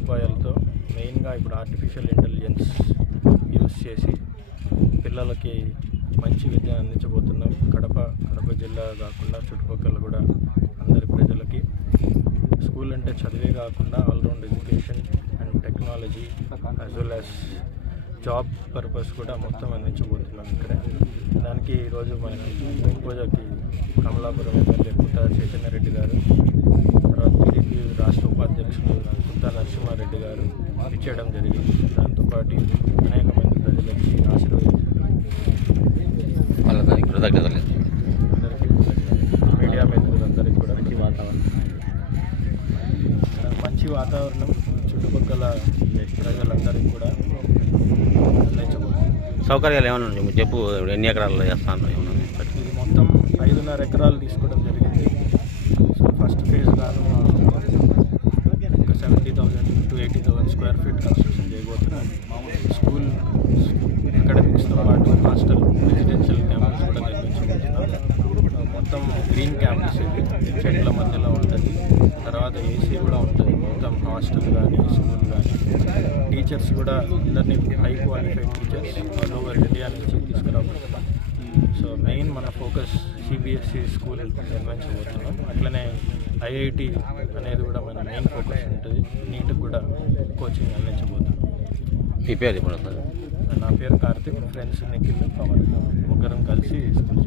సదుపాయాలతో మెయిన్గా ఇప్పుడు ఆర్టిఫిషియల్ ఇంటెలిజెన్స్ యూస్ చేసి పిల్లలకి మంచి విద్య అందించబోతున్నాం. కడప జిల్లా కాకుండా చుట్టుపక్కల కూడా అందరి ప్రజలకి స్కూల్ అంటే చదివే కాకుండా all round education and technology as well as job purpose కూడా మొత్తం అందించబోతున్నాం ఇక్కడ. దానికి ఈరోజు మనకి భూమి పూజకి కమలాపురం ఎమ్మెల్యే కుత్తా చైతన్యరెడ్డి గారు, తర్వాత టీడీపీ రాష్ట్ర ఉపాధ్యక్షులు కుత్తా నరసింహారెడ్డి గారు ఇచ్చేయడం జరిగింది. దాంతోపాటు అనేక మంది ప్రజలకి ఆశీర్వదించారు. అందరికీ మీడియా మిత్రులందరికీ కూడా మంచి వాతావరణం చుట్టుపక్కల ప్రజలందరికీ కూడా సౌకర్యాలు ఏమైనా ఉన్నాయి చెప్పు. ఎన్ని ఎకరాల్లో చేస్తాను? ఇది మొత్తం 5.5 ఎకరాలు తీసుకోవడం జరిగింది. సో ఫస్ట్ ఫేజ్ గాను ఒక 70,000 to 80,000 స్క్వేర్ ఫీట్ కన్స్ట్రక్షన్ చేయబోతున్నాం. స్కూల్ అకాడమిక్స్తో పాటు హాస్టల్ రెసిడెన్షియల్ క్యాంపస్ కూడా నిర్మించబోతున్నాం. మొత్తం గ్రీన్ క్యాంపస్ ఇది, చెట్ల మధ్యలో ఉంటుంది. తర్వాత ఏసీ కూడా ఉంటుంది. మొత్తం హాస్టల్ కానీ స్కూల్ కానీ టీచర్స్ కూడా అందరినీ high qualified teachers all over India నుంచి తీసుకురాబోతున్నాం. సో మెయిన్ మన ఫోకస్ సిబిఎస్ఈ స్కూల్ నిర్మించబోతున్నాం. అట్లనే ఐఐటి అనేది కూడా మన మెయిన్ ఫోకస్ ఉంటుంది. నీట్కి కూడా కోచింగ్ అందించబోతున్నాం. మీ పేరు ఇప్పుడు సార్? నా పేరు కార్తిక్, ఫ్రెండ్స్ నిఖిల్, పవన్, ముగ్గురం కలిసి స్కూల్